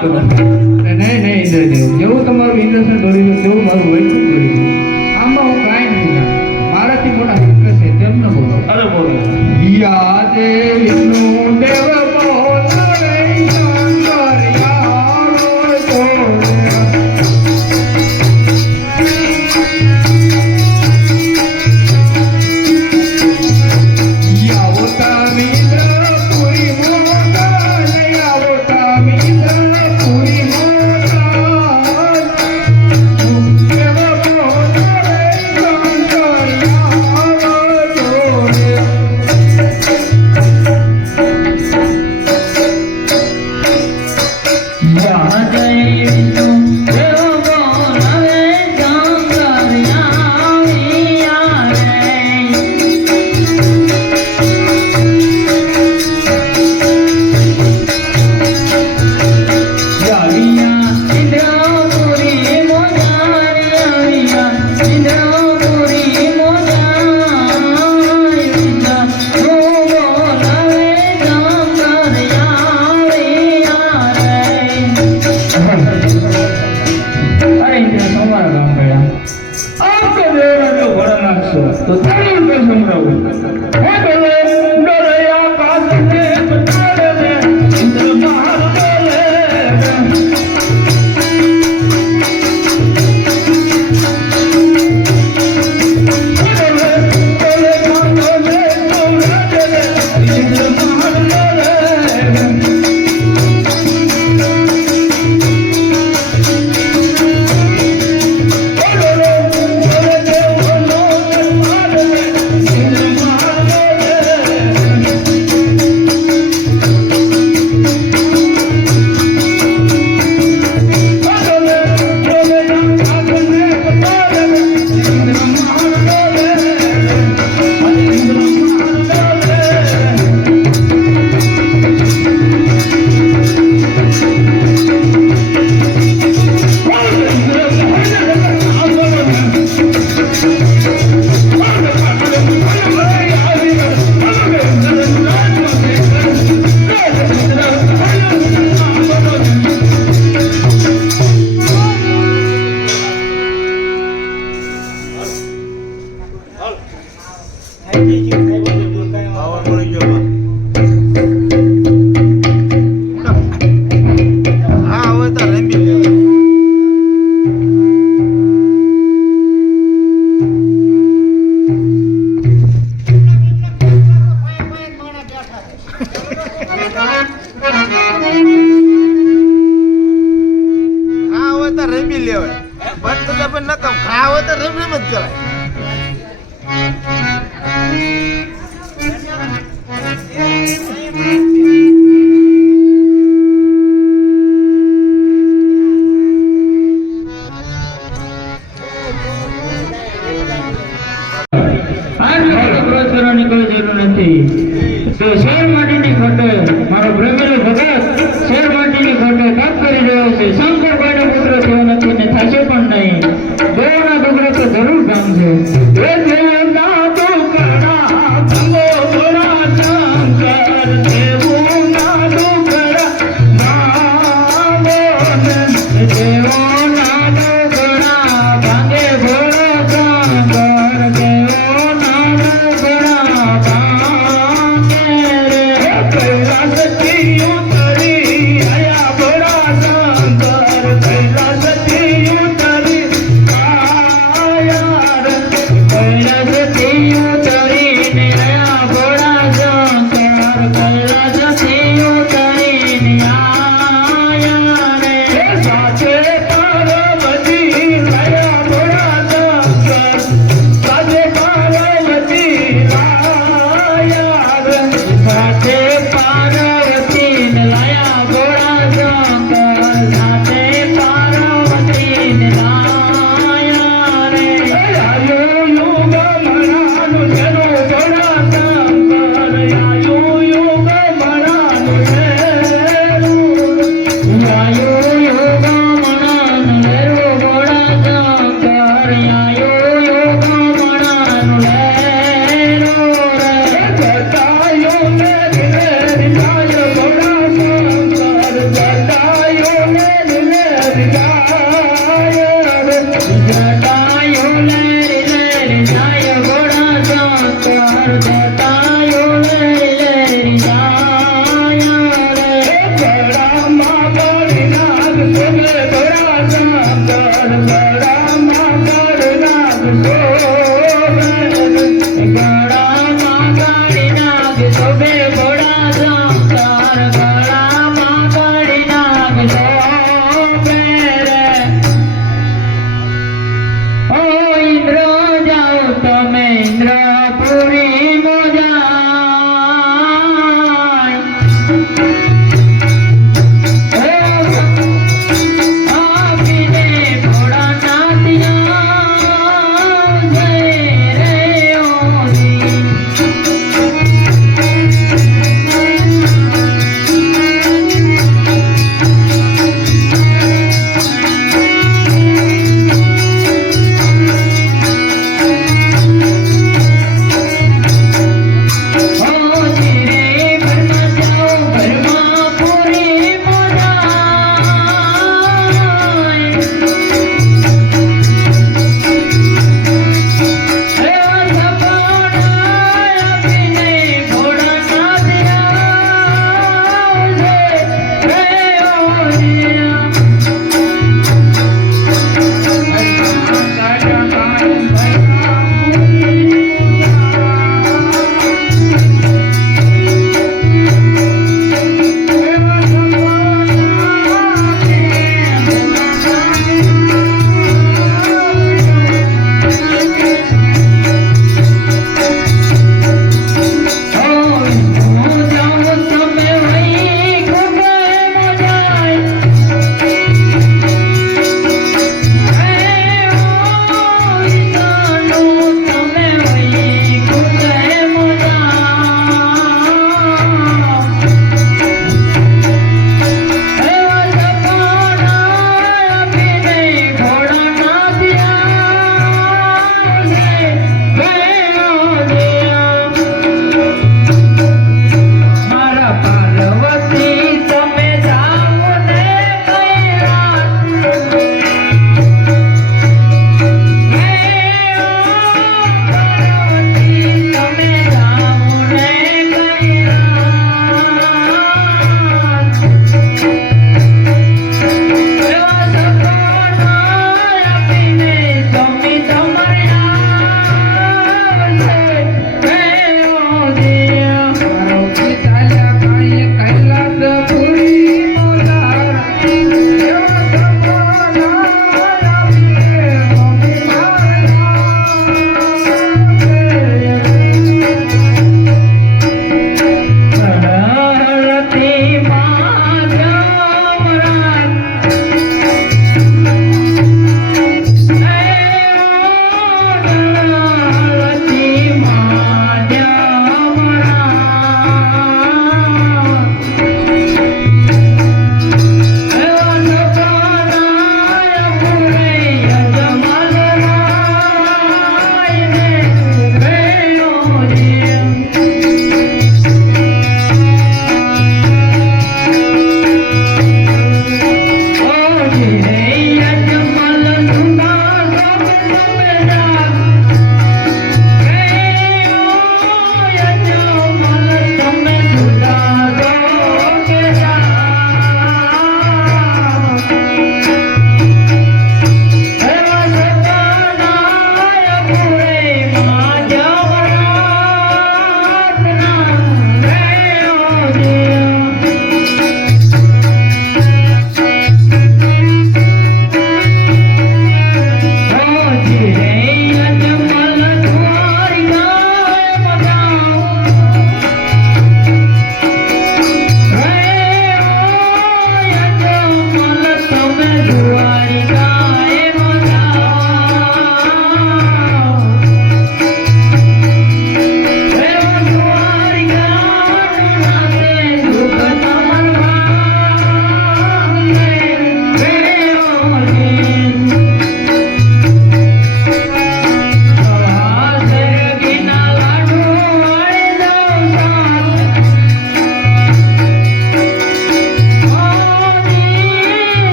હોય તો જરૂર નથી તો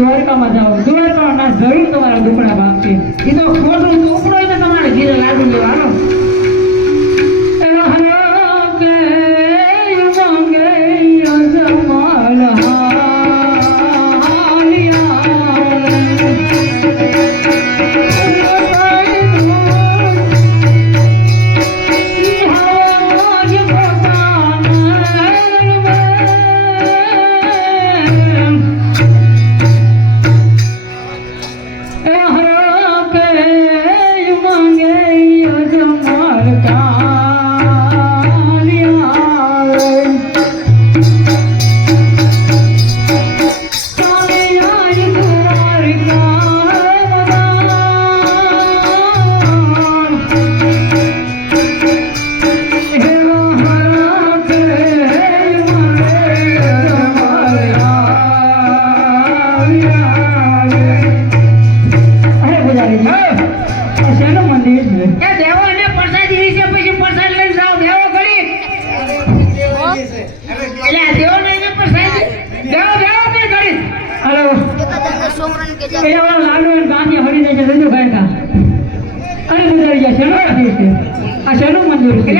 દ્વારકામાં જાઓ. દ્વારકાના જરૂર તમારા દુખડા ભાગશે એ તો ખોટું એવા લાડુ ગાંધી હરી જાય છે રજુભાઈ કા અરે મજા આવી જાય છે? આ શેનું મંદિર છે?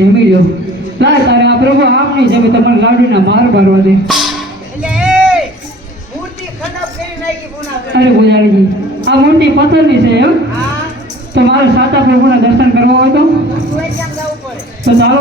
જમી લો લાય તારે આ પ્રભુ આપની છે તમને લાડુના માર ભરવા દે. અરે પૂજારીજી આ મૂર્તિ પથ્થરની છે એમ? તો મારે સાચા પ્રભુના દર્શન કરવા હોય તો? તો ચાલો.